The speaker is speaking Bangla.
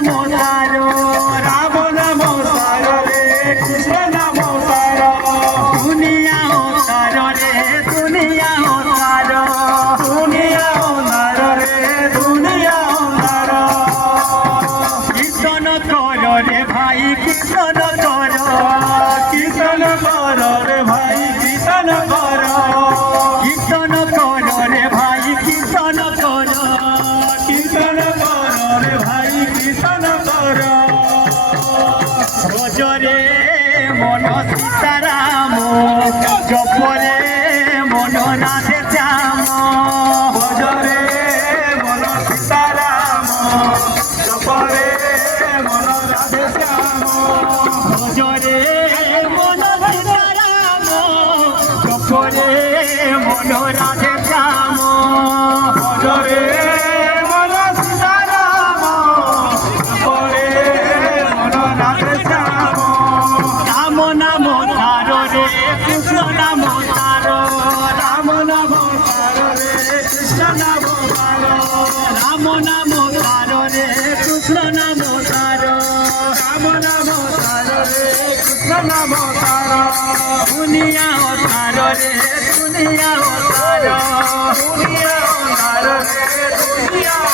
নাম সারো রাম নাম সারো রে কৃষ্ণ নাম সারো দুনিয়া ও সারো রে দুনিয়া ও সারো দুনিয়া ও সারো রে দুনিয়া ও সারো কীর্তন করো রে ভাই কীর্তন করো কীর্তন করো রে ভাই কীর্তন করো কীর্তন করো রে ভাই কীর্তন করো কীর্তন করো রে ভাই কীর্তন করো ভজরে মন সীতারাম জপরে মন রাধে শ্যাম ভজরে মন সীতারাম জপরে মন রাধে শ্যাম ভজরে মন সীতারাম জপরে মন রাধে শ্যাম ভজরে মন সীতারাম জপরে মন রাধে শ্যাম রাম নাম সারো রে কৃষ্ণ নাম সারো রাম নাম সারো রে কৃষ্ণ নাম সারো রাম নাম সারো রে কৃষ্ণ নাম সারো রাম নাম সারো রে কৃষ্ণ নাম সারো দুনিয়া ও সারো রে দুনিয়া ও সারো দুনিয়া ও সারো রে দুনিয়া ও